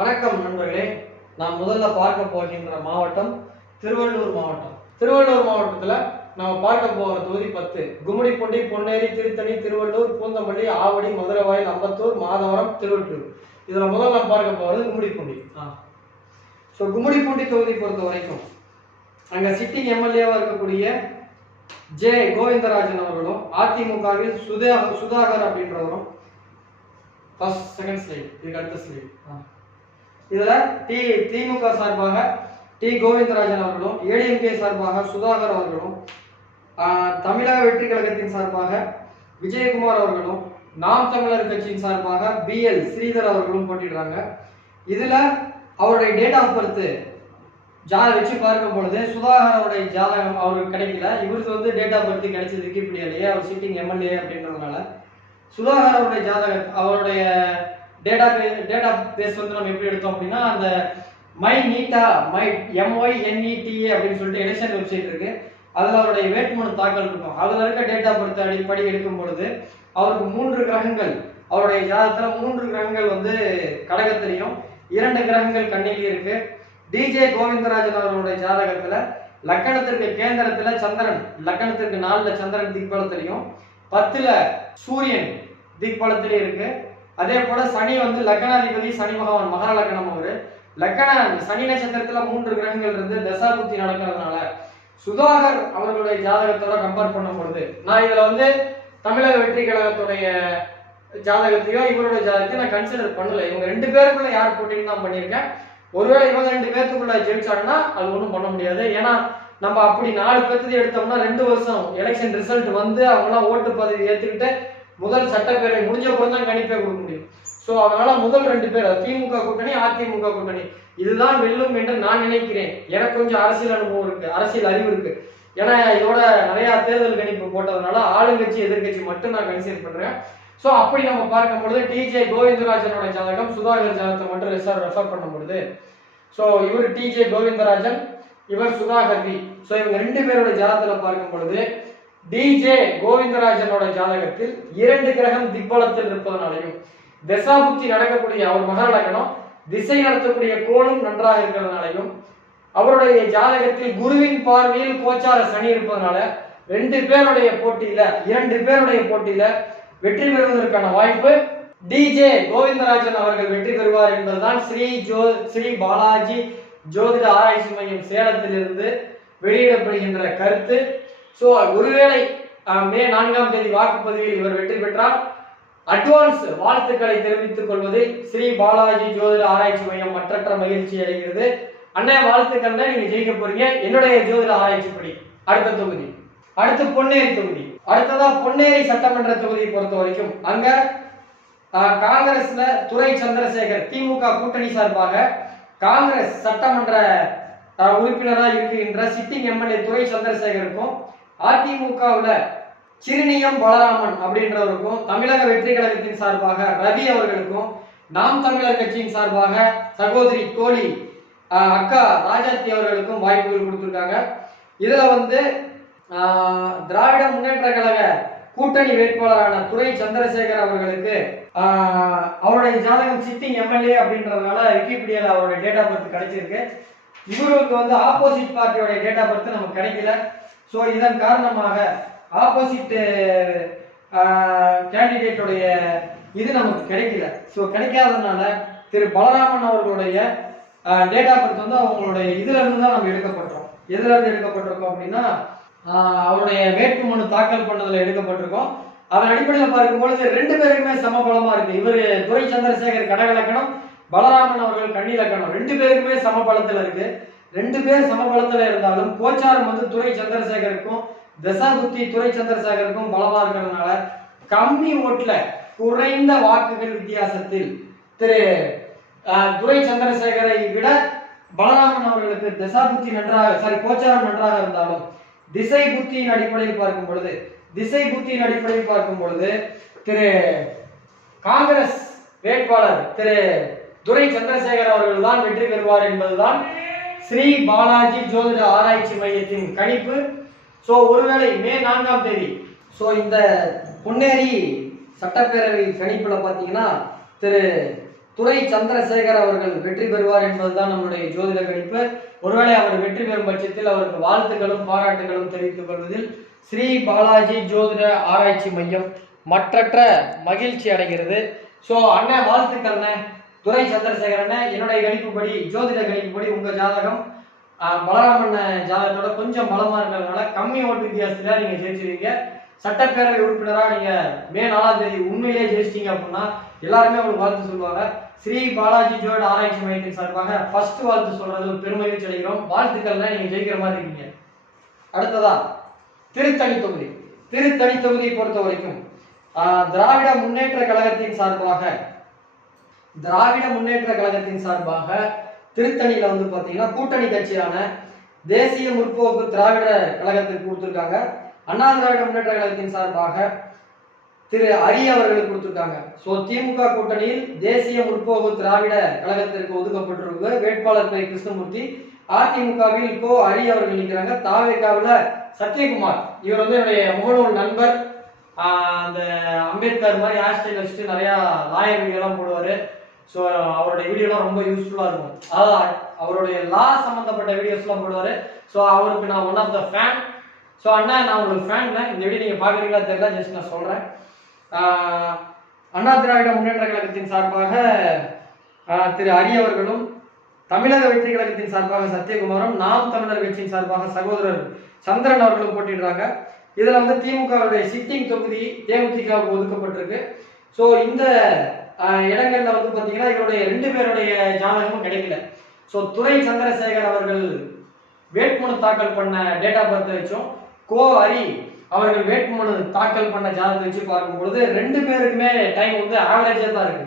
வணக்கம் நண்பர்களே. நான் முதல்ல பார்க்க போகின்ற மாவட்டம் திருவள்ளூர் மாவட்டம். திருவள்ளூர் மாவட்டத்தில் நம்ம பார்க்க போகிற தொகுதி 10. கும்மிடிப்பூண்டி, பொன்னேரி, திருத்தணி, திருவள்ளூர், பூந்தமல்லி, ஆவடி, மதுரவாயல், அம்பத்தூர், மாதவரம், திருவள்ளூர். இதில் முதல்ல நம்ம பார்க்க போகிறது கும்மிடிப்பூண்டி. கும்மிடிப்பூண்டி தொகுதி பொறுத்த வரைக்கும் அங்கே சிட்டிங் எம்எல்ஏவாக இருக்கக்கூடிய ஜே கோவிந்தராஜன் அவர்களும், அதிமுகவில் சுதாகர் அப்படின்றவரும், ஃபர்ஸ்ட் செகண்ட் ஸ்லைடு, இதுக்கு அடுத்த ஸ்லைடு. இதில் திமுக சார்பாக கோவிந்தராஜன் அவர்களும், ஏடிஎம்கே சார்பாக சுதாகர் அவர்களும், தமிழக வெற்றி கழகத்தின் சார்பாக விஜயகுமார் அவர்களும், நாம் தமிழர் கட்சியின் சார்பாக பிஎல் ஸ்ரீதர் அவர்களும் போட்டிடுறாங்க. இதில் அவருடைய டேட் ஆஃப் பர்த் வச்சு பார்க்கும் பொழுது சுதாகர் அவருடைய ஜாதகம் அவருக்கு கிடைக்கல. இவருக்கு டேட் ஆஃப் பர்த் கிடைச்சது விக்கிபீடியாலேயே, அவர் சிட்டிங் எம்எல்ஏ அப்படின்றதுனால சுதாகர் அவருடைய ஜாதகம் அவருடைய டேட்டா பேஸ் நம்ம எப்படி எடுத்தோம் அப்படின்னா, அந்த MYNETA அப்படின்னு சொல்லிட்டு எலெக்ஷன் வெப்சைட் இருக்கு. அதில் அவருடைய வேட்புமனு தாக்கல் இருக்கும். அதில் இருக்க டேட்டா பர்த் அடிப்படை எடுக்கும் பொழுது அவருக்கு 3 கிரகங்கள், அவருடைய ஜாதகத்தில் 3 கிரகங்கள் கடகத்திலையும் 2 கிரகங்கள் கண்ணிலையும் இருக்கு. டிஜே கோவிந்தராஜன் அவர்களுடைய ஜாதகத்தில் லக்கணத்திற்கு கேந்திரத்துல சந்திரன், லக்கணத்திற்கு 4ல சந்திரன் திக்பலத்திலையும் 10ல சூரியன் திக்பலத்திலையும் இருக்கு. அதே போல சனி லக்கணாதிபதி சனி பகவான், மகர லக்கணம். அவரு சனி நட்சத்திரத்துல 3 கிரகங்கள் இருந்து தசாபுத்தி நடக்கிறதுனால சுதாகர் அவர்களுடைய ஜாதகத்தோட கம்பேர் பண்ணும் பொழுது, நான் இதுல தமிழக வெற்றி கழகத்துடைய ஜாதகத்தையோ இவருடைய ஜாதகத்தையும் நான் கன்சிடர் பண்ணல. இவங்க 2 பேருக்குள்ள யார் போட்டின்னு தான் பண்ணியிருக்கேன். ஒருவேளை இவங்க 2 பேருக்குள்ள ஜெயிச்சாங்கன்னா அது ஒன்றும் பண்ண முடியாது. ஏன்னா நம்ம அப்படி 4 பேர்த்து எடுத்தோம்னா 2 வருஷம் எலெக்ஷன் ரிசல்ட் அவங்களாம் ஓட்டு பதவி ஏற்றுக்கிட்டு முதல் சட்டப்பேரவை முடிஞ்ச பிறகு தான் கணிப்பே கொடுக்க முடியும். ஸோ அதனால முதல் 2 பேர் திமுக கூட்டணி, அதிமுக கூட்டணி இதுதான் வெல்லும் என்று நான் நினைக்கிறேன். எனக்கு கொஞ்சம் அரசியல் அனுபவம் இருக்கு, அரசியல் அறிவு இருக்கு. ஏன்னா இதோட நிறைய தேர்தல் கணிப்பு போட்டதுனால ஆளுங்கட்சி எதிர்கட்சி மட்டும் நான் கன்சிடர் பண்றேன். ஸோ அப்படி நம்ம பார்க்கும் பொழுது டிஜே கோவிந்தராஜனோட ஜாதகம் சுதாகர் ஜாதகத்தை மட்டும் ரெஃபர் பண்ணும் பொழுது, ஸோ இவர் டிஜே கோவிந்தராஜன், இவர் சுதாகர் வி. ஸோ இவங்க 2 பேரோட ஜாதகத்தில் பார்க்கும் பொழுது டிஜே கோவிந்தராஜனோட ஜாதகத்தில் 2 கிரகம் திக்பலத்தில் இருப்பதனாலையும் தசாபுத்தி நடக்கக்கூடிய அவர் மகர லக்னம் திசை நடத்தக்கூடிய கோணம் நன்றாக இருக்கிறதுனாலையும் அவருடைய ஜாதகத்தில் குருவின் பார்வையில் கோச்சார சனி இருப்பதனால 2 பேருடைய போட்டியில வெற்றி பெறுவதற்கான வாய்ப்பு டிஜே கோவிந்தராஜன் அவர்கள் வெற்றி பெறுவார் என்பதுதான் ஸ்ரீ பாலாஜி ஜோதிட ஆராய்ச்சி மையம் சேலத்திலிருந்து வெளியிடப்படுகின்ற கருத்து. ஸோ ஒருவேளை மே 4ஆம் தேதி வாக்குப்பதிவில் இவர் வெற்றி பெற்றால் அட்வான்ஸ் வாழ்த்துக்களை தெரிவித்துக் கொள்வதில் ஸ்ரீ பாலாஜி ஜோதிட ஆராய்ச்சி மையம் மற்றற்ற மகிழ்ச்சி அடைகிறது. அண்ணா வாழ்த்துக்கள், நீங்க ஜெயிக்க போறீங்க என்னுடைய ஜோதிட ஆராய்ச்சிப்படி. அடுத்த தொகுதி, அடுத்து பொன்னேரி தொகுதி. அடுத்ததா பொன்னேரி சட்டமன்ற தொகுதியை பொறுத்த வரைக்கும் அங்க காங்கிரஸ்ல துரை சந்திரசேகர், திமுக கூட்டணி சார்பாக காங்கிரஸ் சட்டமன்ற உறுப்பினராக இருக்கின்ற சிட்டிங் எம்எல்ஏ துரை சந்திரசேகருக்கும், அதிமுகவுல சிறுனியம் பலராமன் அப்படின்றவருக்கும், தமிழக வெற்றி கழகத்தின் சார்பாக ரவி அவர்களுக்கும், நாம் தமிழர் கட்சியின் சார்பாக சகோதரி தோழி அக்கா ராஜாத்தி அவர்களுக்கும் வாய்ப்புகள் கொடுத்திருக்காங்க. இதுல திராவிட முன்னேற்ற கழக கூட்டணி வேட்பாளரான துரை சந்திரசேகர் அவர்களுக்கு அவருடைய ஜாதகம் சிட்டிங் எம்எல்ஏ அப்படின்றதுனால விக்கிபீடியால அவருடைய டேட் ஆஃப் பர்த் கிடைச்சிருக்கு. இவருக்கு ஆப்போசிட் பார்ட்டியோட டேட் ஆஃப் பர்த் நமக்கு கிடைக்கல. ஸோ இதன் காரணமாக ஆப்போசிட் கேண்டிடேட்டுடைய இது நமக்கு கிடைக்கல. ஸோ கிடைக்காததுனால திரு பலராமன் அவர்களுடைய டேட் ஆஃப் பர்த் அவங்களுடைய இதுல இருந்து தான் நம்ம எடுக்கப்பட்டோம். எதுல இருந்து எடுக்கப்பட்டிருக்கோம் அப்படின்னா, அவருடைய வேட்புமனு தாக்கல் பண்ணதுல எடுக்கப்பட்டிருக்கோம். அதன் அடிப்படையில் பார்க்கும்பொழுது 2 பேருக்குமே சமபலமா இருக்கு. இவர் துரை சந்திரசேகர் கடக லக்கணம், பலராமன் அவர்கள் கன்னி லக்கணம், 2 பேருக்குமே சமபலத்துல இருக்கு. 2 பேர் சமபலத்துல இருந்தாலும் கோச்சாரம் துரை சந்திரசேகருக்கும் தசாபுத்தி துரை சந்திரசேகருக்கும் பலமா இருக்கிறதுனால கம்மி ஓட்டுல குறைந்த வாக்குகள் வித்தியாசத்தில் திரு துரை சந்திரசேகரை விட பலராமன் அவர்களுக்கு தசாபுத்தி கோச்சாரம் நன்றாக இருந்தாலும் திசை புத்தியின் அடிப்படையில் பார்க்கும் பொழுது திரு காங்கிரஸ் வேட்பாளர் திரு துரை சந்திரசேகர் அவர்கள் தான் வெற்றி பெறுவார் என்பதுதான் ஸ்ரீ பாலாஜி ஜோதிட ஆராய்ச்சி மையத்தின் கணிப்பு. ஸோ ஒருவேளை மே 4ஆம் தேதி இந்த பொன்னேரி சட்டப்பேரவை கணிப்புல பாத்தீங்கன்னா திரு துரை சந்திரசேகர் அவர்கள் வெற்றி பெறுவார் என்பதுதான் நம்முடைய ஜோதிட கணிப்பு. ஒருவேளை அவர் வெற்றி பெறும் பட்சத்தில் அவருக்கு வாழ்த்துக்களும் பாராட்டுகளும் தெரிவித்துக் கொள்வதில் ஸ்ரீ பாலாஜி ஜோதிட ஆராய்ச்சி மையம் மற்றற்ற மகிழ்ச்சி அடைகிறது. ஸோ அண்ணன் வாழ்த்துக்கள் அண்ணன் துரை சந்திரசேகர் அண்ணன். என்னுடைய கணிப்புப்படி, ஜோதிட கணிப்புப்படி உங்க ஜாதகம் பலராமன் ஜாதகத்தோட கொஞ்சம் பலமா இருக்கிறதுனால கம்மி ஓட்டு வித்தியாசத்துல நீங்க ஜெயிச்சிருக்கீங்க. சட்டப்பேரவை உறுப்பினரா நீங்க மே 4ஆம் தேதி உண்மையிலேயே ஜெயிச்சிட்டீங்க அப்படின்னா எல்லாருமே உங்களுக்கு வாழ்த்து சொல்லுவாங்க. ஸ்ரீ பாலாஜி ஜோதிட ஆராய்ச்சி மையத்தின் சார்பாக ஃபர்ஸ்ட் வாழ்த்து சொல்றது பெருமகிழ்ச்சி அடைகிறோம். வாழ்த்துக்கள், நீங்க ஜெயிக்கிற மாதிரி இருக்கீங்க. அடுத்ததா திருத்தணி தொகுதி. திருத்தணி தொகுதியை பொறுத்த வரைக்கும் திராவிட முன்னேற்ற கழகத்தின் சார்பாக திருத்தணியில வந்து பாத்தீங்கன்னா கூட்டணி கட்சியான தேசிய முற்போக்கு திராவிட கழகத்திற்கு கொடுத்திருக்காங்க. அண்ணா திராவிட முன்னேற்ற கழகத்தின் சார்பாக திரு அரி அவர்களுக்கு கொடுத்திருக்காங்க. சோ திமுக கூட்டணியில் தேசிய முற்போக்கு திராவிட கழகத்திற்கு ஒதுக்கப்பட்டிருக்க வேட்பாளர் பெயர் கிருஷ்ணமூர்த்தி. அதிமுகவில் கோ அரி அவர்கள் நிற்கிறாங்க. தாவேகாவில் சத்யகுமார், இவர் வந்து என்னுடைய முகநூல் நண்பர். அந்த அம்பேத்கர் மாதிரி ஹேஷ்டேக் வச்சுட்டு நிறைய லாயர் வீடியோ எல்லாம் போடுவாரு. ஸோ அவருடைய வீடியோலாம் ரொம்ப யூஸ்ஃபுல்லா இருக்கும். அதாவது அவருடைய லா சம்பந்தப்பட்ட வீடியோஸ் எல்லாம் போடுவாரு. ஸோ அவருக்கு நான் one of the fan. So அண்ணா, நான் உங்களுக்கு ஃபேன். இந்த வீடியோ நீங்க பாக்குறீங்களா தெரியல, ஜஸ்ட் நான் சொல்றேன். அண்ணா திராவிட முன்னேற்ற கழகத்தின் சார்பாக திரு அரி அவர்களும், தமிழக வெற்றி கழகத்தின் சார்பாக சத்யகுமாரும், நாம் தமிழர் கட்சியின் சார்பாக சகோதரர் சந்திரன் அவர்களும் போட்டிடுறாங்க. இதுல வந்து திமுகவுடைய சிட்டிங் தொகுதி தேமுதிகவுக்கு ஒதுக்கப்பட்டிருக்கு. ஸோ இந்த இடங்கள்ல வந்து பாத்தீங்கன்னா இவருடைய 2 பேருடைய ஜாதகமும் கிடைக்கல. ஸோ துரை சந்திரசேகர் அவர்கள் வேட்புமனு தாக்கல் பண்ண டேட் ஆஃப் பர்த் வச்சும் கோ அரி அவர்கள் வேட்புமனு தாக்கல் பண்ண ஜாதகத்தை வச்சு பார்க்கும்பொழுது 2 பேருக்குமே டைம் வந்து ஆவரேஜா தான் இருக்கு.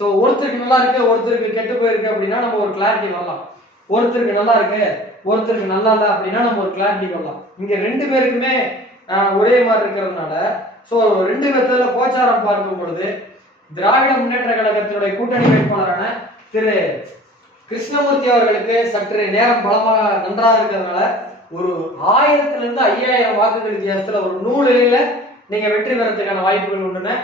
ஸோ ஒருத்தருக்கு நல்லா இருக்கு, ஒருத்தருக்கு கெட்டு போயிருக்கு அப்படின்னா நம்ம ஒரு கிளாரிட்டி வரலாம். ஒருத்தருக்கு நல்லா இருக்கு, ஒருத்தருக்கு நல்லா இல்லை அப்படின்னா நம்ம ஒரு கிளாரிட்டி வரலாம். இங்க 2 பேருக்குமே ஒரே மாதிரி இருக்கிறதுனால ஸோ 2 பேர்த்துல கோச்சாரம் பார்க்கும் பொழுது திராவிட முன்னேற்ற கழகத்தினுடைய கூட்டணி வேட்பாளரான திரு கிருஷ்ணமூர்த்தி அவர்களுக்கு சற்று நேரம் பலமாக நன்றாக இருக்கிறதுனால ஒரு 1000 to 5000 வாக்குகள் வித்தியாசத்துல ஒரு 100 நீங்க வெற்றி பெறதுக்கான வாய்ப்புகள் உண்டுன்னு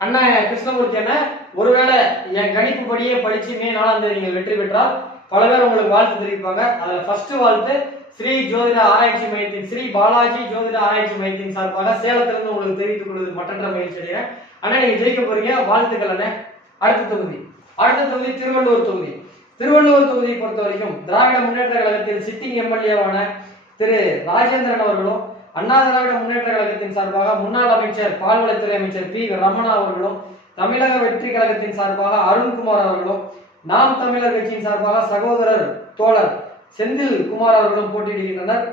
அண்ணா கிருஷ்ணமூர்த்தி அண்ணா, ஒருவேளை என் கணிப்புப்படியே படிச்சு மே 4ஆம் தேதி நீங்கள் வெற்றி பெற்றால் பல பேர் உங்களுக்கு வாழ்த்து தெரிவிப்பாங்க. அதுல ஃபர்ஸ்ட் வாழ்த்து ஸ்ரீ ஜோதிட ஆராய்ச்சி மையத்தின் ஸ்ரீ பாலாஜி ஜோதிட ஆராய்ச்சி மையத்தின் சார்பாக சேலத்திலிருந்து உங்களுக்கு தெரிவித்துக் கொள்வது மற்றற்ற மகிழ்ச்சி அடைகிறேன். அண்ணா, நீங்க ஜெயிக்க போறீங்க, வாழ்த்துக்கள் அண்ணா. அடுத்த தொகுதி திருவள்ளூர் தொகுதி. திருவள்ளூர் தொகுதியை பொறுத்த வரைக்கும் திராவிட முன்னேற்ற கழகத்தின் சிட்டிங் எம்எல்ஏவான திரு ராஜேந்திரன் அவர்களும், அண்ணா திராவிட முன்னேற்ற கழகத்தின் சார்பாக முன்னாள் அமைச்சர் பால்வளத்துறை அமைச்சர் பி ரமணா அவர்களும், தமிழக வெற்றி கழகத்தின் சார்பாக அருண்குமார் அவர்களும், நாம் தமிழர் கட்சியின் சார்பாக சகோதரர் தோழர் செந்தில் குமார் அவர்களும் போட்டியிடுகின்றனர்.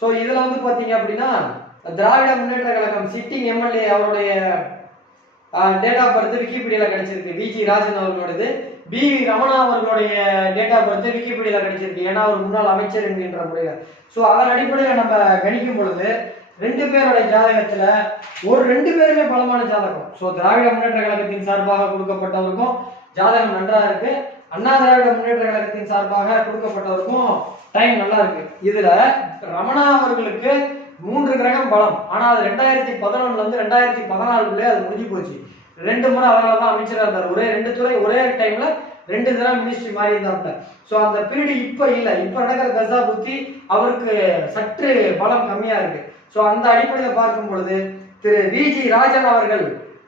சோ இதுல வந்து பாத்தீங்க அப்படின்னா திராவிட முன்னேற்ற கழகம் சிட்டிங் எம்எல்ஏ அவருடைய டேட் ஆஃப் பர்த் விக்கிபீடியால கிடைச்சிருக்கு. விஜி ராஜன் அவர்களோடது. பி ரமணா அவர்களுடைய டேட் ஆஃப் பர்த் விக்கிபீடியால கிடைச்சிருக்கு. ஏன்னா ஒரு முன்னாள் அமைச்சர் என்கின்ற முறையில். ஸோ அதன் அடிப்படையில் நம்ம கணிக்கும் பொழுது 2 பேருடைய ஜாதகத்துல ஒரு 2 பேருமே பலமான ஜாதகம். ஸோ திராவிட முன்னேற்ற கழகத்தின் சார்பாக கொடுக்கப்பட்டவருக்கும் ஜாதகம் நன்றா இருக்கு, அண்ணா திராவிட முன்னேற்ற கழகத்தின் சார்பாக கொடுக்கப்பட்டவருக்கும் டைம் நல்லா இருக்கு. இதுல ரமணா அவர்களுக்கு 3 கிரகம் பலம். ஆனா அது 2011 இருந்து 2014 அது முடிஞ்சு போச்சு. 2 முறை அவரால் அமைச்சராக இருந்தார். ஒரே 2 துறை ஒரே டைம்ல 2 தடவை மினிஸ்ட்ரி மாறி இருந்தாப்ல. சோ அந்த பீரியட் இப்ப இல்ல. இப்ப நடக்கிற தசா புத்தி அவருக்கு சற்று பலம் கம்மியா இருக்கு. சோ அந்த அடிப்படையில் பார்க்கும் பொழுது திரு விஜி ராஜன் அவர்கள்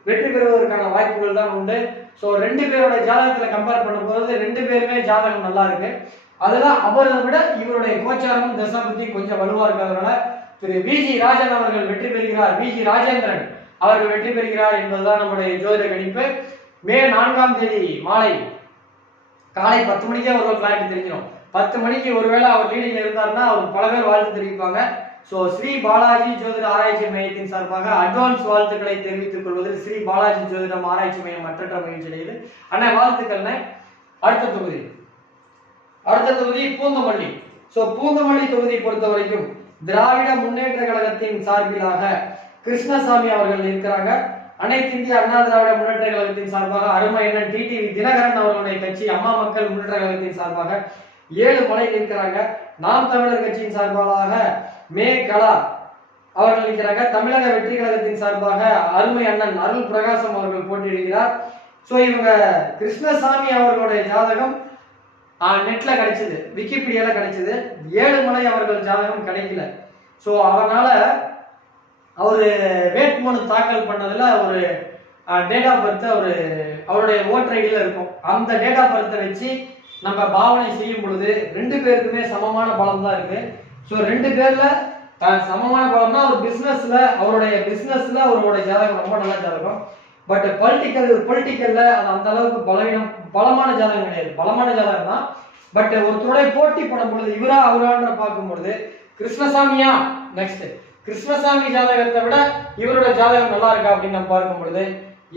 வெற்றி பெறுவதற்கான வாய்ப்புகள் தான் உண்டு. சோ 2 பேரோட ஜாதகத்துல கம்பேர் பண்ணும்போது 2 பேருமே ஜாதகம் நல்லா இருக்கு. அதெல்லாம் அவரை விட இவருடைய கோச்சாரமும் தசா புத்தி கொஞ்சம் வலுவா இருக்கிறதுனால திரு விஜி ராஜன் அவர்கள் வெற்றி பெறுகிறார், விஜி ராஜேந்திரன் அவர்கள் வெற்றி பெறுகிறார் என்பதுதான் நம்முடைய ஜோதிட கணிப்பு. மே 4ஆம் தேதி காலை 10 மணிக்கே ஒரு கிளாரிட்டி தெரிஞ்சிடும். 10 மணிக்கு ஒருவேளை அவர் லீடிங் இருந்தாருன்னா அவருக்கு பல பேர் வாழ்த்து தெரிவிப்பாங்க. சோ ஸ்ரீ பாலாஜி ஜோதிட ஆராய்ச்சி மையத்தின் சார்பாக அட்வான்ஸ் வாழ்த்துக்களை தெரிவித்துக் கொள்வதில் ஸ்ரீ பாலாஜி ஜோதிடம் ஆராய்ச்சி மையம் மற்றற்ற மகிழ்ச்சி அடையுது. அண்ணா, வாழ்த்துக்கள். அடுத்த தொகுதி பூந்தமல்லி. சோ பூந்தமல்லி தொகுதியை பொறுத்த வரைக்கும் திராவிட முன்னேற்ற கழகத்தின் சார்பிலாக கிருஷ்ணசாமி அவர்கள் இருக்கிறாங்க. அனைத்து இந்திய அண்ணா திராவிட முன்னேற்ற கழகத்தின் சார்பாக அருமையண்ணன் டிடிவி தினகரன் அவர்களுடைய கட்சி அம்மா மக்கள் முன்னேற்ற கழகத்தின் சார்பாக 7 மலை இருக்கிறாங்க. நாம் தமிழர் கட்சியின் சார்பாக மே கலா அவர்கள் இருக்கிறாங்க. தமிழக வெற்றி கழகத்தின் சார்பாக அருமை அண்ணன் அருள் பிரகாசம் அவர்கள் போட்டியிடுகிறார். ஸோ இவங்க கிருஷ்ணசாமி அவர்களுடைய ஜாதகம் நெட்ல கிடைச்சது, விக்கிபீடியால கிடைச்சது. ஏழுமலை அவர்கள் ஜாதகம் கிடைக்கல. ஸோ அதனால அவரு வேட்புமனு தாக்கல் பண்ணதுல ஒரு டேட் ஆஃப் பர்த் அவருடைய ஓட்டர் ஐடியில இருக்கும். அந்த டேட் ஆஃப் பர்த்தை வச்சு நம்ம பாவனை செய்யும் பொழுது ரெண்டு பேருக்குமே சமமான பலம் தான் இருக்கு. ஸோ ரெண்டு பேர்ல சமமான பலம்னா அவருடைய பிசினஸ்ல அவருடைய ஜாதகம் ரொம்ப நல்ல ஜாதகம். பட் பொலிட்டிக்கல்ல அது அந்த அளவுக்கு பலமான ஜாதகம் கிடையாது. பலமான ஜாதகம் தான். பட் ஒருத்தருடைய போட்டி போடும் பொழுது இவரா அவரான்ற பார்க்கும் பொழுது கிருஷ்ணசாமியா நெக்ஸ்ட் கிருஷ்ணசாமி ஜாதகத்தை விட இவரோட ஜாதகம் நல்லா இருக்கா அப்படின்னு நம்ம பார்க்கும் பொழுது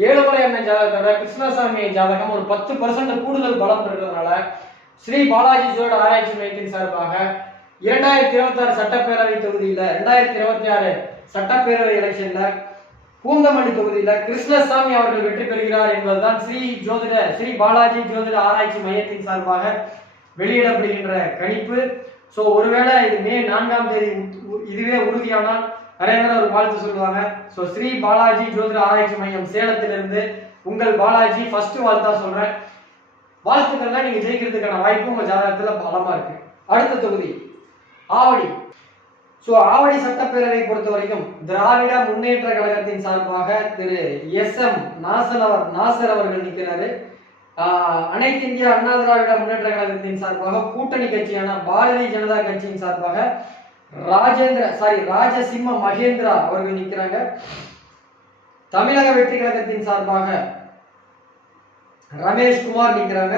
ஏழுமலை அண்ணன் ஜாதகத்தை விட கிருஷ்ணசாமி ஜாதகம் ஒரு 10% கூடுதல் பலம் இருக்கிறதுனால ஸ்ரீ பாலாஜி ஜோதிட ஆராய்ச்சி மையத்தின் சார்பாக 2026 சட்டப்பேரவை தொகுதியில 2026 சட்டப்பேரவை எலெக்ஷன்ல பூந்தமல்லி தொகுதியில கிருஷ்ணசாமி அவர்கள் வெற்றி பெறுகிறார் என்பதுதான் ஸ்ரீ பாலாஜி ஜோதிட ஆராய்ச்சி மையத்தின் சார்பாக வெளியிடப்படுகின்ற கணிப்பு. ஸோ ஒருவேளை இது மே 4ஆம் தேதி இதுவே உறுதியானால் நிறைய பேர் ஒரு வாழ்த்து சொல்லுவாங்க. ஸோ ஸ்ரீ பாலாஜி ஜோதிட ஆராய்ச்சி மையம் சேலத்திலிருந்து உங்கள் பாலாஜி ஃபர்ஸ்ட் வாழ்த்தா சொல்றேன். வாழ்த்துக்கள்லாம் நீங்க ஜெயிக்கிறதுக்கான வாய்ப்பு உங்க ஜாதகத்துல பலமா இருக்கு. அடுத்த தொகுதி ஆவடி. ஸோ ஆவடி சட்டப்பேரவை பொறுத்த வரைக்கும் திராவிட முன்னேற்ற கழகத்தின் சார்பாக திரு SM நாசர் அவர்கள் நிற்கிறாரு. அனைத்து இந்திய அண்ணா திராவிட முன்னேற்ற கழகத்தின் சார்பாக கூட்டணி கட்சியான பாரதிய ஜனதா கட்சியின் சார்பாக ராஜசிம்ம மகேந்திரா அவர்கள் நிற்கிறாங்க. தமிழக வெற்றி கழகத்தின் சார்பாக ரமேஷ் குமார் நிற்கிறாங்க.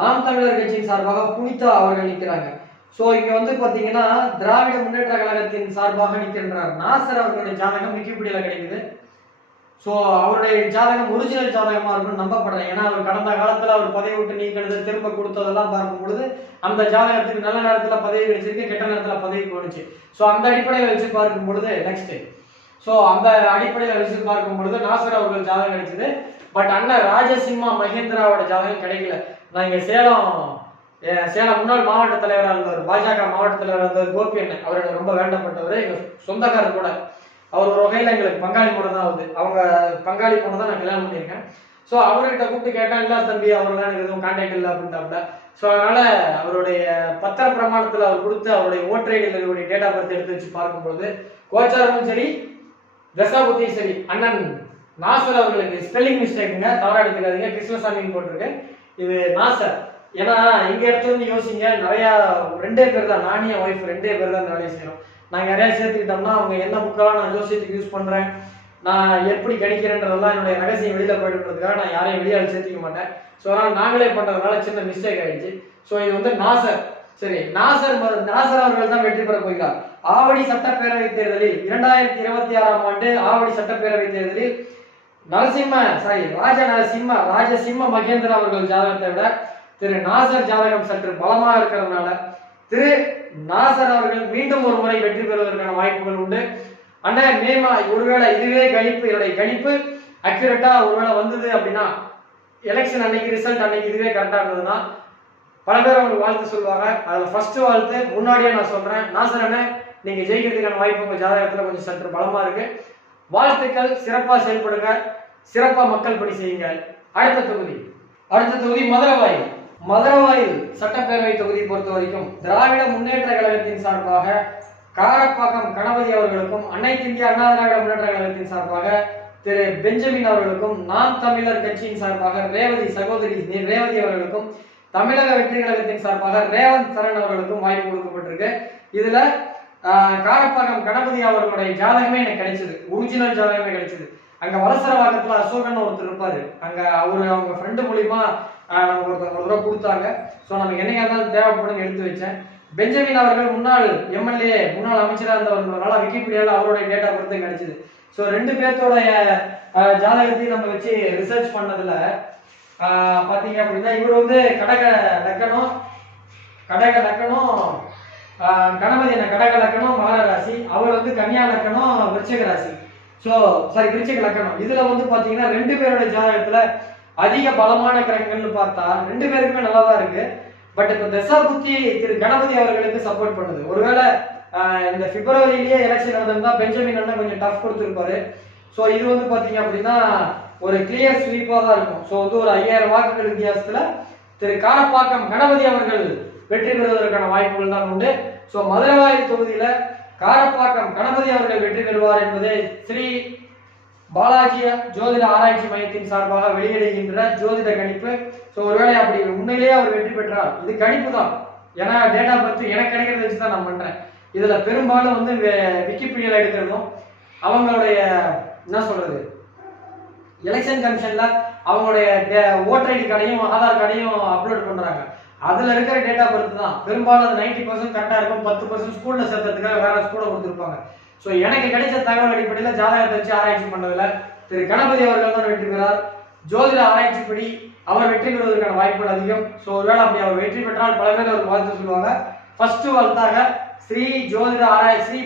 நாம் தமிழர் கட்சியின் சார்பாக புனிதா அவர்கள் நிற்கிறாங்க. ஸோ இங்க வந்து பாத்தீங்கன்னா திராவிட முன்னேற்ற கழகத்தின் சார்பாக நிற்கின்றார் நாசர் அவர்களுடைய ஜாதகம் விக்கிபீடியால கிடைக்குது. ஸோ அவருடைய ஜாதகம் ஒரிஜினல் ஜாதகமா இருக்கும்னு நம்பப்படுறேன். ஏன்னா அவர் கடந்த காலத்துல அவர் பதவி விட்டு நீக்கிறது திரும்ப கொடுத்ததெல்லாம் பார்க்கும் பொழுது அந்த ஜாதகத்துக்கு நல்ல நேரத்துல பதவி கிடைச்சிருக்கு, கெட்ட நேரத்துல பதவி போனுச்சு. ஸோ அந்த அடிப்படையில வச்சு பார்க்கும் பொழுது அந்த அடிப்படையில வச்சு பார்க்கும் பொழுது நாசர் அவர்கள் ஜாதகம் கிடைச்சது. பட் அண்ணன் ராஜசிம்மா மகேந்திராவோட ஜாதகம் கிடைக்கல. நான் இங்க சேலம் முன்னாள் மாவட்ட தலைவராக இருந்தவர், பாஜக மாவட்ட தலைவராக இருந்தவர் கோபி அண்ணன், அவர் எனக்கு ரொம்ப வேண்டப்பட்டவர், எங்க சொந்தக்காரர் கூட. அவர் ஒரு வகையில் எங்களுக்கு பங்காளி பொண்ணு தான் ஆகுது. அவங்க பங்காளி பொண்ணு தான் நான் கல்யாணம் பண்ணியிருக்கேன். ஸோ அவர்கிட்ட கூப்பிட்டு கேட்டேன், இல்ல தம்பி அவர்லாம் எனக்கு எதுவும் கான்டாக்ட் இல்லை அப்படின்ட்டாப்ல. ஸோ அதனால அவருடைய பத்திர பிரமாணத்தில் அவர் கொடுத்து அவருடைய ஓட்டரைடைய டேட் ஆஃப் பர்த் எடுத்து வச்சு பார்க்கும்பொழுது கோச்சாரமும் சரி தசாபுத்தியும் சரி அண்ணன் நாசர் அவர்களுக்கு ஸ்பெல்லிங் மிஸ்டேக்குங்க, தவறா எடுத்துக்காதீங்க, கிருஷ்ணசாமின்னு போட்டிருக்கு, இது நாசர். ஏன்னா இங்க இடத்துல இருந்து யோசிங்க, நிறைய 2 பேர் தான், நானே என் ஒய்ஃப் 2 பேர் தான் இந்த வேலையை செய்யறோம். நாங்கள் நிறைய சேர்த்துக்கிட்டோம்னா அவங்க என்ன புக்கெல்லாம் நான் ஜோசியத்துக்கு யூஸ் பண்றேன், நான் எப்படி கணிக்கிறேன்றதெல்லாம் என்னுடைய ரகசியம் வெளியில போயிடுறதுக்காக நான் யாரையும் வெளியால் சேர்த்திக்க மாட்டேன். ஸோ அதனால நாங்களே பண்றதுனால சின்ன மிஸ்டேக் ஆயிடுச்சு. ஸோ இது வந்து நாசர். சரி, நாசர் அவர்கள் தான் வெற்றி பெற போகிறார். ஆவடி சட்டப்பேரவை தேர்தலில் 2026ஆம் ஆண்டு ஆவடி சட்டப்பேரவை தேர்தலில் ராஜசிம்ம மகேந்திரா அவர்கள் ஜாதகத்தை விட திரு நாசர் ஜாதகம் சற்று பலமாக இருக்கிறதுனால திரு நாசர் அவர்கள் மீண்டும் ஒரு முறை வெற்றி பெறுவதற்கான வாய்ப்புகள் உண்டு. அண்ணா ஒருவேளை இதுவே என்னுடைய கணிப்பு அக்யூரேட்டா ஒருவேளை வந்தது அப்படின்னா எலெக்ஷன் அன்னைக்கு ரிசல்ட் அன்னைக்கு இதுவே கரெக்டா இருந்ததுன்னா பல பேர் அவங்களுக்கு வாழ்த்து சொல்லுவாங்க. அதுல ஃபர்ஸ்ட் வாழ்த்து முன்னாடியே நான் சொல்றேன், நாசர் அண்ணன் நீங்க ஜெயிக்கிறதுக்கான வாய்ப்பு உங்க ஜாதகத்துல கொஞ்சம் சற்று பலமா இருக்கு. வாழ்த்துக்கள், சிறப்பா செயல்படுங்க, சிறப்பா மக்கள் பணி செய்யுங்க. அடுத்த தொகுதி மதுரவாயில் சட்டப்பேரவை தொகுதி பொறுத்த வரைக்கும் திராவிட முன்னேற்ற கழகத்தின் சார்பாக காரப்பாக்கம் கணபதி அவர்களுக்கும் அனைத்து இந்திய அண்ணா திராவிட முன்னேற்ற கழகத்தின் சார்பாக திரு பெஞ்சமின் அவர்களுக்கும் நாம் தமிழர் கட்சியின் சார்பாக சகோதரி ரேவதி அவர்களுக்கும் தமிழக வெற்றி கழகத்தின் சார்பாக ரேவந்த் சரண் அவர்களுக்கும் வாய்ப்பு கொடுக்கப்பட்டிருக்கு. இதுல காரப்பாக்கம் கணபதி அவர்களுடைய ஜாதகமே எனக்கு கிடைச்சது, ஒரிஜினல் ஜாதகமே கிடைச்சது. அங்க வலசரவாக்கத்துல அசோகன் ஒருத்தர் இருப்பாரு, அங்க அவங்க ஃப்ரெண்டு மூலியமா நமக்கு ஒரு தடவை கொடுத்தாங்க. ஸோ நமக்கு என்னைக்கா இருந்தாலும் தேவைப்படும் எடுத்து வச்சேன். பெஞ்சமின் அவர்கள் முன்னாள் எம்எல்ஏ, முன்னாள் அமைச்சராக இருந்தவர்களால விக்கிபீடியால அவருடைய டேட்டா பொறுத்து கிடைச்சது. ஸோ 2 பேர்த்தோடைய ஜாதகத்தையும் நம்ம வச்சு ரிசர்ச் பண்ணதுல பாத்தீங்க அப்படின்னா இவர் வந்து கடக லக்கணம் கணபதி கடக லக்கணம் மகர ராசி, அவர் வந்து கன்னியா லக்கணம் விருச்சிக ராசி. விருச்சிக லக்கணம். இதுல வந்து பாத்தீங்கன்னா 2 பேரோட ஜாதகத்துல அதிக பலமான கிரகங்கள்னு பார்த்தா 2 பேருக்குமே நல்லா தான் இருக்கு. பட் இப்ப தசாபுத்தி திரு கணபதி அவர்களுக்கு சப்போர்ட் பண்ணுது. ஒருவேளை இந்த பிப்ரவரியிலேயே எலெக்ஷன் நடந்திருந்தா பெஞ்சமின் அண்ணன் கொஞ்சம் டஃப் கொடுத்துருப்பாரு. ஸோ இது வந்து பாத்தீங்க அப்படின்னா ஒரு கிளியர் ஸ்வீப்பா தான் இருக்கும். ஸோ வந்து ஒரு 5000 வாக்குகள் வித்தியாசத்துல திரு காரப்பாக்கம் கணபதி அவர்கள் வெற்றி பெறுவதற்கான வாய்ப்புகள் தான் உண்டு. ஸோ மதுரவாயல் தொகுதியில காரப்பாக்கம் கணபதி அவர்கள் வெற்றி பெறுவார் என்பது ஸ்ரீ பாலாஜி ஜோதிட ஆராய்ச்சி மையத்தின் சார்பாக வெளியிடுகின்ற ஜோதிட கணிப்பு. ஸோ ஒருவேளை அப்படி உண்மையிலேயே அவர் வெற்றி பெற்றார், இது கணிப்பு தான், ஏன்னா டேட்டா பத்தி எனக்கு கிடைக்கிறத வச்சு தான் நான் பண்றேன். இதுல பெரும்பாலும் வந்து விக்கிபீடியால எடுக்கிறதும் அவங்களுடைய என்ன சொல்றது எலெக்ஷன் கமிஷன்ல அவங்களுடைய ஓட்டர் ஐடி கார்டையும் ஆதார் கார்டையும் அப்லோட் பண்றாங்க. அதுல இருக்கிற டேட்டா பர்த் தான் பெரும்பாலும் அது 90% கரெக்டா இருக்கும். 10% ஸ்கூல்ல சேர்த்ததுக்காக வேற ஸ்கூல்ல கொடுத்துருப்பாங்க. ஸோ எனக்கு கிடைச்ச தகவல் அடிப்படையில் ஜாதகத்தை வச்சு ஆராய்ச்சி பண்ணதுல திரு கணபதி அவர்கள் தான் வெற்றி பெறார். ஜோதிட ஆராய்ச்சிப்படி அவர் வெற்றி பெறுவதற்கான வாய்ப்புகள் அதிகம். ஸோ ஒருவேளை அப்படி அவர் வெற்றி பெற்றால் பல பேர் அவர் வாழ்த்து சொல்லுவாங்க. ஃபர்ஸ்ட் வாழ்த்தாக ஸ்ரீ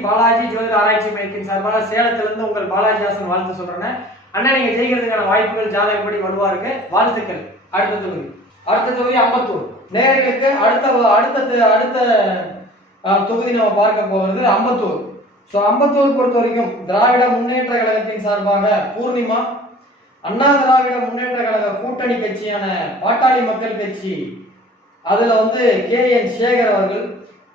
பாலாஜி ஜோதிட ஆராய்ச்சி மையத்தின் சார்பாக சேலத்திலிருந்து உங்கள் பாலாஜி ஹாசன் வாழ்த்து சொல்றேன். அண்ணா நீங்க ஜெயிக்கிறதுக்கான வாய்ப்புகள் ஜாதகப்படி வலுவாருக்கு, வாழ்த்துக்கள். அடுத்த தொகுதி அம்பத்தூர். நேயர்களுக்கு அடுத்த தொகுதி நம்ம பார்க்க போகிறது அம்பத்தூர். ஸோ அம்பத்தூர் பொறுத்த வரைக்கும் திராவிட முன்னேற்ற கழகத்தின் சார்பாக பூர்ணிமா, அண்ணா திராவிட முன்னேற்ற கழக கூட்டணி கட்சியான பாட்டாளி மக்கள் கட்சி அதுல வந்து KN சேகர் அவர்கள்,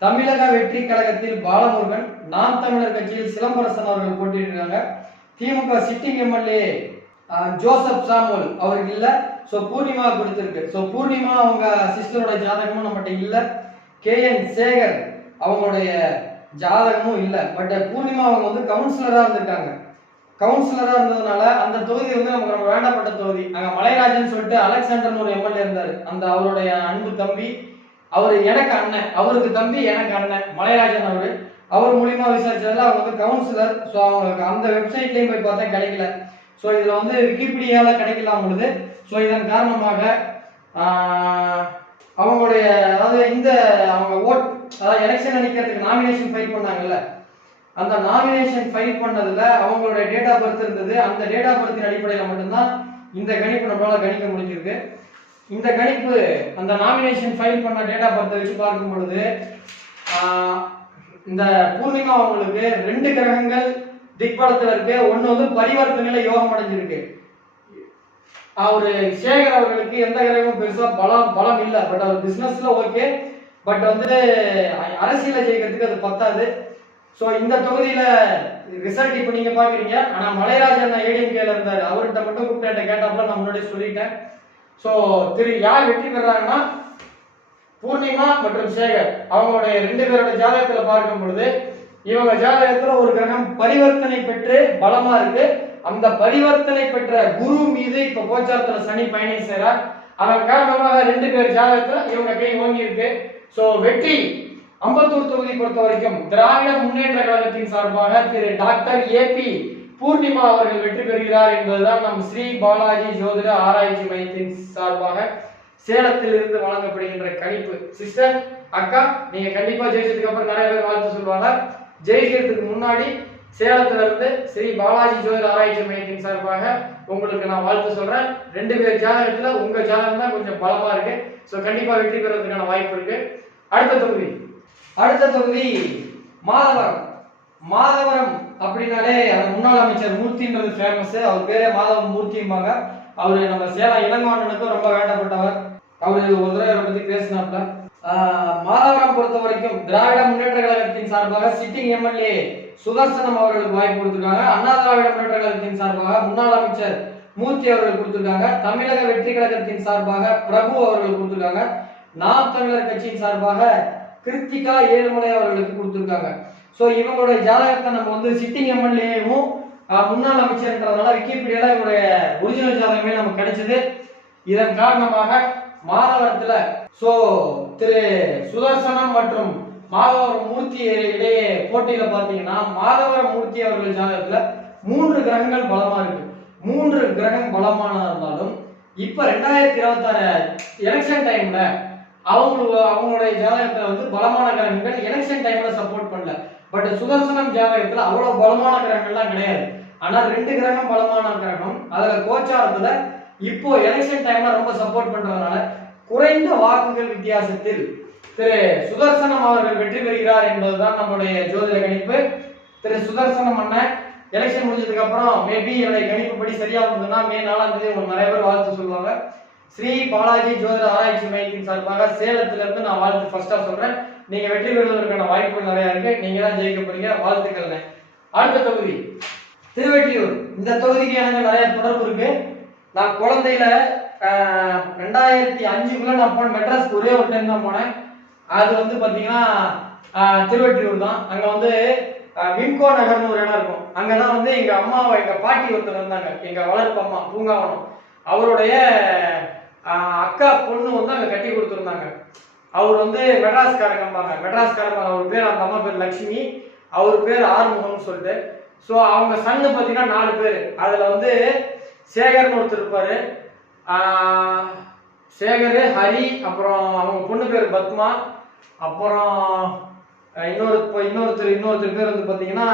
தமிழக வெற்றி கழகத்தில் பாலமுருகன், நாம் தமிழர் கட்சியில் சிலம்பரசன் அவர்கள் போட்டியிட்டிருக்காங்க. திமுக சிட்டிங் MLA ஜோசப் சாமுவல் அவருக்கு இல்ல. ஸோ பூர்ணிமா கொடுத்திருக்கு. ஸோ பூர்ணிமா அவங்க சிஸ்டரோட ஜாதகமும் நம்மகிட்ட இல்ல. KN சேகர் அவங்களுடைய ஜாதகமும் இல்ல. பட் பூர்ணிமா அவங்க வந்து கவுன்சிலரா இருந்திருக்காங்க. கவுன்சிலரா இருந்ததுனால அந்த தொகுதி வந்து நமக்கு ரொம்ப வேண்டப்பட்ட தொகுதி. அங்க மலைராஜன் சொல்லிட்டு அலெக்சாண்டர் ஒரு MLA இருந்தாரு. அந்த அவருடைய அன்பு தம்பி, அவரு எனக்கு அண்ணன், அவருக்கு தம்பி எனக்கு அண்ணன் மலைராஜன் அவர் மூலியமா விசாரிச்சதுல அவங்க வந்து கவுன்சிலர். ஸோ அவங்களுக்கு அந்த வெப்சைட்லயும் போய் பார்த்தா கிடைக்கல. ஸோ இதுல வந்து விக்கிபீடியால கிடைக்கல அவங்களுக்கு. ஸோ இதன் காரணமாக அவங்களுடைய அதாவது அவங்க அதாவது எலெக்ஷன் அடிக்கிறதுக்கு நாமினேஷன் ஃபைல் பண்ணாங்கல்ல, அந்த நாமினேஷன் ஃபைல் பண்ணதுல அவங்களுடைய டேட் ஆஃப் பர்த் இருந்தது. அந்த டேட் ஆஃப் பர்த்தின் அடிப்படையில் மட்டும்தான் இந்த கணிப்பு நம்மளால கணிக்க முடிஞ்சிருக்கு. இந்த கணிப்பு அந்த நாமினேஷன் ஃபைல் பண்ண டேட் ஆஃப் பர்த்தை வச்சு பார்க்கும் பொழுது இந்த பூர்ணிமா அவங்களுக்கு 2 கிரகங்கள் திக்பலத்துல இருக்கு. ஒண்ணு வந்து பரிவர்த்தனையில யோகம் அடைஞ்சிருக்கு. அவரு சேகர் அவர்களுக்கு எந்த கிரகமும் பெருசா பலம் இல்ல. பட் அவர் பிசினஸ்ல ஓகே, பட் வந்து அரசியல ஜெயிக்கிறதுக்கு அது பத்தாது. ஸோ இந்த தொகுதியில ரிசல்ட் இப்ப நீங்க பாக்குறீங்க. ஆனா மலைராஜன் ADMKல இருந்தாரு, அவர்கிட்ட மட்டும் கூப்பிட்டு கேட்டாப்புல நான் முன்னாடி சொல்லிட்டேன். ஸோ யார் வெற்றி பெறாங்கன்னா பூர்ணிமா மற்றும் சேகர் அவங்களுடைய 2 பேரோட ஜாதகத்துல பார்க்கும் பொழுது இவங்க ஜாதகத்துல ஒரு கிரகம் பரிவர்த்தனை பெற்று பலமா இருக்கு. அந்த பரிவர்த்தனை பெற்ற குரு மீது இப்ப கோச்சாரத்துல சனி பயணம் செய்றார். அதன் காரணமாக 2 பேர் ஜாதகத்துல இவங்க கை ஓங்கி இருக்கு. சோ வெற்றி அம்பத்தூர் தொகுதி பொறுத்த வரைக்கும் திராவிட முன்னேற்ற கழகத்தின் சார்பாக திரு டாக்டர் AP பூர்ணிமா அவர்கள் வெற்றி பெறுகிறார் என்பதுதான் நம் ஸ்ரீ பாலாஜி ஜோதிட ஆராய்ச்சி மையத்தின் சார்பாக சேலத்தில் இருந்து வழங்கப்படுகின்ற கணிப்பு. சிஸ்டர் அக்கா, நீங்க கண்டிப்பா ஜெயிச்சதுக்கு அப்புறம் நிறைய பேர் வாழ்த்து சொல்லுவாங்க. ஜெயிக்கிறதுக்கு முன்னாடி சேலத்துல இருந்து ஸ்ரீ பாலாஜி ஜோதிட ஆராய்ச்சி மையத்தின் சார்பாக உங்களுக்கு நான் வாழ்த்து சொல்றேன். 2 பேர் ஜாதகத்துல உங்க ஜாதகம் தான் கொஞ்சம் பலமா இருக்கு. சோ கண்டிப்பா வெற்றி பெறதுக்கான வாய்ப்பு இருக்கு. அடுத்த தொகுதி மாதவரம். மாதவரம் அப்படின்னாலே முன்னாள் அமைச்சர் மூர்த்தின்றது ஃபேமஸ். அவர் பேரே மாதவரம் மூர்த்திம்பாங்க. அவரு நம்ம சேலம் இளங்கோவனுக்கும் ரொம்ப வேண்டப்பட்டவர். அவரு ஒரு தடவை பத்தி பேசினாப்ல. மாதவரம் பொறுத்த வரைக்கும் திராவிட முன்னேற்ற கழகத்தின் சார்பாக சிட்டிங் MLA சுதர்சனம் அவர்களுக்கு வாய்ப்பு கொடுத்திருக்காங்க. அண்ணா திராவிட முன்னேற்ற கழகத்தின் சார்பாக முன்னாள் அமைச்சர் மூர்த்தி அவர்கள் கொடுத்திருக்காங்க. தமிழக வெற்றி கழகத்தின் சார்பாக பிரபு அவர்கள் கொடுத்திருக்காங்க. நாம் தமிழர் கட்சியின் சார்பாக கிருத்திகா ஏழுமலை அவர்களுக்கு கொடுத்திருக்காங்க. சோ இவங்களுடைய ஜாதகத்தை நம்ம வந்து சிட்டிங் MLAவும் முன்னாள் அமைச்சர்ன்றதுனால விக்கிபீடியால இவருடைய ஒரிஜினல் ஜாதகமே நமக்கு கிடைச்சது. இதன் காரணமாக மாதவரத்துல சோ திரு சுதர்சனம் மற்றும் மாதவரம் மூர்த்தி இடையே போட்டியில பாத்தீங்கன்னா மாதவரம் மூர்த்தி அவர்கள் ஜாதகத்துல 3 கிரகங்கள் பலமா இருக்கு. 3 கிரகம் பலமான இருந்தாலும் இப்ப 2026 எலெக்ஷன் டைம்ல அவங்களுடைய ஜாதகத்துல வந்து பலமான கிரகங்கள் எலெக்ஷன் டைம்ல சப்போர்ட் பண்ணல. பட் சுதர்சனம் ஜாதகத்துல அவ்வளவு பலமான கிரகங்கள்லாம் கிடையாது. ஆனா 2 கிரகம் பலமான கிரகம். அதுல கோச்சாரத்துல இப்போ எலெக்ஷன் டைம்ல ரொம்ப சப்போர்ட் பண்றதுனால குறைந்த வாக்குகள் வித்தியாசத்தில் திரு சுதர்சனம் அவர்கள் வெற்றி பெறுகிறார் என்பதுதான் நம்முடைய ஜோதிட கணிப்பு. திரு சுதர்சனம் அண்ணன் எலெக்ஷன் முடிஞ்சதுக்கு அப்புறம் மேபி என்னுடைய கணிப்புப்படி சரியா இருந்ததுன்னா மே 4ஆம் தேதி உங்களுக்கு நிறைய பேர் வாழ்த்து சொல்லுவாங்க. ஸ்ரீ பாலாஜி ஜோதிட ஆராய்ச்சி மையத்தின் சார்பாக சேலத்துல இருந்து நான் வாழ்த்து ஃபர்ஸ்டா சொல்றேன். நீங்க வெற்றி பெறுவதற்கான வாய்ப்புகள் நிறைய இருக்கு. நீங்க தான் ஜெயிக்க போறீங்க. வாழ்த்துக்கள். அடுத்த தொகுதி திருவெற்றியூர். இந்த தொகுதிக்கு எனக்கு நிறைய தொடர்பு இருக்கு. நான் குழந்தையில 2005 நான் போன மெட்ராஸ்க்கு ஒரே ஒரு டைம் தான் போனேன். அது வந்து பாத்தீங்கன்னா திருவெற்றியூர் தான். அங்க வந்து விம்கோ நகர்னு ஒரு இடம் இருக்கும். அங்கதான் வந்து எங்க அம்மாவை எங்க பாட்டி ஒருத்தர் இருந்தாங்க, எங்க வளர்ப்பு அம்மா பூங்காவனம். அவருடைய அக்கா பொண்ணு வந்து அங்க கட்டி கொடுத்துருந்தாங்க. அவர் வந்து மெட்ராஸ்காரங்க. அவர் பேர், அந்த அம்மா பேர் லட்சுமி, அவர் பேர் ஆறுமுகம்னு சொல்லிட்டு. ஸோ அவங்க சன்னு பார்த்தீங்கன்னா 4 பேர். அதில் வந்து சேகர்னு ஒருத்தர் இருப்பாரு, சேகர், ஹரி, அப்புறம் அவங்க பொண்ணு பேர் பத்மா, அப்புறம் இன்னொருத்தர் பேர் வந்து பார்த்தீங்கன்னா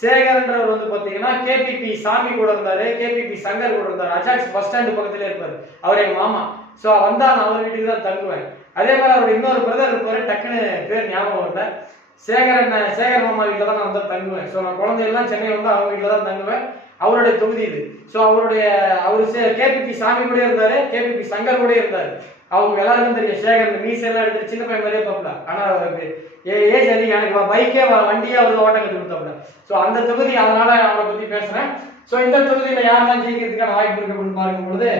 சேகர்ன்றவர் வந்து பார்த்தீங்கன்னா கேபிபி சாமி கூட இருந்தாரு, கேபிபி சங்கர் கூட இருந்தாரு. அஜாக்ஸ் பஸ் ஸ்டாண்டு பக்கத்துல இருப்பாரு. அவர் எங்க மாமா. ஸோ வந்தா நான் அவர் வீட்டுக்கு தான் தங்குவேன். அதே மாதிரி அவர் இன்னொரு பிரதர் இருப்பாரு, டக்குன்னு பேர் ஞாபகம் வரல. சேகர் மாமா வீட்டில் தான் நான் வந்து தங்குவேன். ஸோ நான் குழந்தையெல்லாம் சென்னை வந்து அவங்க வீட்டில் தான் தங்குவேன். அவருடைய தொகுதி இது. ஸோ அவரு கேபிபி சாமி கூட இருந்தாரு, கேபிபி சங்கர் கூட இருந்தாரு. அவங்க எல்லாருக்கும் தெரியும். சேகர் மீசெல்லாம் எடுத்து சின்ன பையன் மாதிரியே பார்ப்பல. ஆனா ஏஜ் அதிகம். எனக்கு பைக்கே வண்டியே அவர் ஓட்ட கட்டு கொடுத்தாப்புல. ஸோ அந்த தொகுதி, அதனால அவரை பத்தி பேசுறேன். ஸோ இந்த தொகுதியில யாரெல்லாம் ஜெயிக்கிறதுக்கான வாய்ப்பு இருக்கு அப்படின்னு பார்க்கும்பொழுது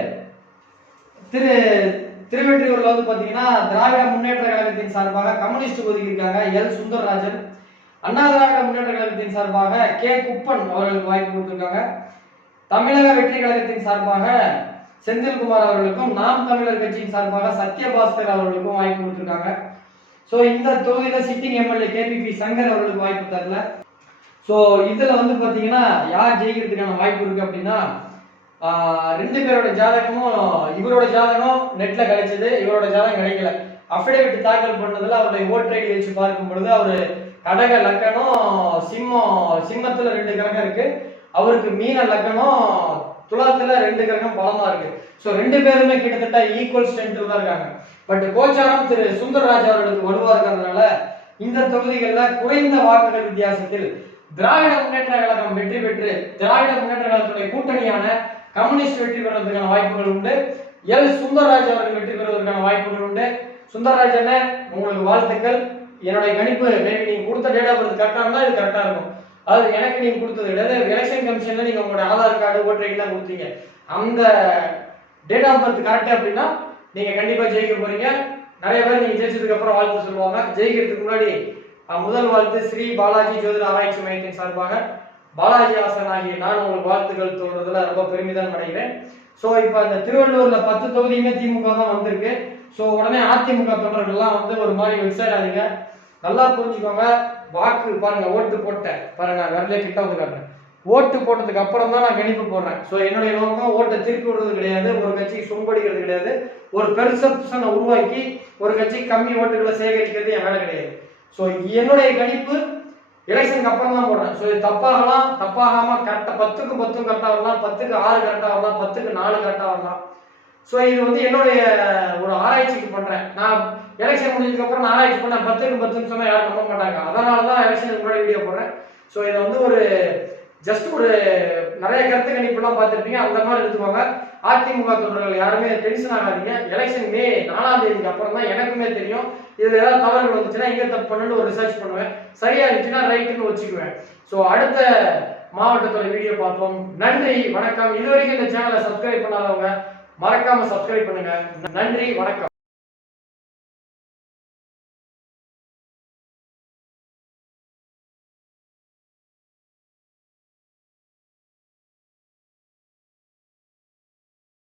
திருவெற்றியூர்ல வந்து பாத்தீங்கன்னா திராவிட முன்னேற்ற கழகத்தின் சார்பாக கம்யூனிஸ்ட் ஒதுக்கியிருக்காங்க எல் சுந்தரராஜன். அண்ணா திராவிட முன்னேற்ற கழகத்தின் சார்பாக கே குப்பன் அவர்களுக்கு வாய்ப்பு கொடுத்திருக்காங்க. தமிழக வெற்றி கழகத்தின் சார்பாக செந்தில்குமார் அவர்களுக்கும், நாம் தமிழர் கட்சியின் சார்பாக சத்யபாஸ்கர் அவர்களுக்கும் வாய்ப்பு கொடுத்திருக்காங்க. ஸோ இந்த தொகுதியில சிட்டிங் எம்எல்ஏ கேபிபி சங்கர் அவர்களுக்கு வாய்ப்பு தரல. ஸோ இதுல வந்து பாத்தீங்கன்னா யார் ஜெயிக்கிறதுக்கான வாய்ப்பு இருக்கு அப்படின்னா 2 பேரோட ஜாதகமும், இவரோட ஜாதகம் நெட்ல கிடைச்சது, இவரோட ஜாதகம் கிடைக்கல. அஃபிடேவிட் தாக்கல் பண்ணதுல அவருடைய ஓட்டர் ஐடி வச்சு பார்க்கும் பொழுது அவரு கடக லக்கணம், சிம்மத்துல 2 கிரகம் இருக்கு. அவருக்கு மீன லக்கணம், துலாத்துல 2 கிரகம் பலமா இருக்கு. ஸோ 2 பேருமே கிட்டத்தட்ட ஈக்குவல் ஸ்ட்ரென்த் தான் இருக்காங்க. பட் கோச்சாரம் திரு சுந்தரராஜ் அவர்களுக்கு வலுவா இருக்கிறதுனால இந்த தொகுதிகளில் குறைந்த வாக்குகள் வித்தியாசத்தில் திராவிட முன்னேற்ற கழகம் வெற்றி பெற்று திராவிட முன்னேற்ற கழகத்துடைய கூட்டணியான கம்யூனிஸ்ட் வெற்றி பெறுவதற்கான வாய்ப்புகள் உண்டு. எல் சுந்தரராஜ் அவர்கள் வெற்றி பெறுவதற்கான வாய்ப்புகள் உண்டு. சுந்தரராஜ் என்ன, உங்களுக்கு வாழ்த்துக்கள். என்னுடைய கணிப்பு மேபி நீங்க கொடுத்த டேட் ஆஃப் பர்த் கரெக்டா இருந்தா இது கரெக்டா இருக்கும். அது எனக்கு நீங்க கொடுத்தது கிடையாது. எலெக்ஷன் கமிஷன்ல நீங்க உங்களோட ஆதார் கார்டு, ஓட்டர் ஐடி எல்லாம் கொடுத்தீங்க. அந்த டேட் ஆஃப் பர்த் கரெக்டா அப்படின்னா நீங்க கண்டிப்பா ஜெயிக்க போறீங்க. நிறைய பேர் நீங்க ஜெயிச்சதுக்கு அப்புறம் வாழ்த்து சொல்லுவாங்க. ஜெயிக்கிறதுக்கு முன்னாடி முதல் வாழ்த்து ஸ்ரீ பாலாஜி ஜோதிட ஆராய்ச்சி மையத்தின் சார்பாக பாலாஜி ஆசன் ஆகிய நான் உங்களுக்கு வாழ்த்துக்கள் தோன்றதுல ரொம்ப பெருமிதம் அடைகிறேன். ஸோ இப்போ இந்த திருவள்ளூர்ல 10 தொகுதியுமே திமுக தான் வந்திருக்கு. ஸோ உடனே அதிமுக தொண்டர்கள்லாம் வந்து ஒரு மாதிரி வெப்சைட் ஆகுங்க. நல்லா புரிஞ்சுக்கோங்க. வாக்கு பாருங்க, ஓட்டு போட்டேன் பாருங்க, வரல கிட்ட வந்து காட்டுறேன். ஓட்டு போட்டதுக்கு அப்புறம் தான் நான் கணிப்பு போடுறேன். ஸோ என்னுடைய நோக்கம் ஓட்டை திருப்பி விடுறது கிடையாது, ஒரு கட்சிக்கு சொம்படிக்கிறது கிடையாது, ஒரு பெர்செப்ஷனை உருவாக்கி ஒரு கட்சி கம்மி ஓட்டுகளை சேகரிக்கிறது என் வேலை கிடையாது. ஸோ என்னுடைய கணிப்பு எலெக்ஷனுக்கு அப்புறம் தான் போடுறேன். ஸோ இது தப்பாகாம கரெக்டா 10க்கு 10 கரெக்டா வரலாம், 10க்கு 6 கரெக்டா வரலாம், 10க்கு 4 கரெக்டா வரலாம். ஸோ இது வந்து என்னுடைய ஒரு ஆராய்ச்சிக்கு பண்றேன். நான் எலெக்ஷன் முடிஞ்சதுக்கு அப்புறம் நான் ஆராய்ச்சி பண்ணேன் 10க்கு 10ன்னு சொன்னா யாரும் நம்ப மாட்டாங்க. அதனால தான் எலெக்ஷனுக்கு முன்னாடி வீடியோ போடுறேன். ஸோ இதை வந்து ஒரு ஜஸ்ட் ஒரு நிறைய கருத்து கணிப்புலாம் பார்த்துருப்பீங்க, அந்த மாதிரி எடுத்துக்கோங்க. அதிமுக தொண்டர்கள் யாருமே டென்ஷன் ஆகாதீங்க. எலெக்ஷன் மே 4ஆம் தேதிக்கு அப்புறம் தான் எனக்குமே தெரியும். இதுல ஏதாவது தவறுகள் வந்துச்சுன்னா எங்க தப்பு பண்ணு ஒரு ரிசர்ச் பண்ணுவேன். சரியா இருந்துச்சுன்னா ரைட்டுன்னு வச்சுக்குவேன். ஸோ அடுத்த மாவட்டத்தோட வீடியோ பார்ப்போம். நன்றி, வணக்கம். இது வரைக்கும் இந்த சேனலை சப்ஸ்கிரைப் பண்ணாதவங்க மறக்காம சப்ஸ்கிரைப் பண்ணுங்க. நன்றி, வணக்கம்.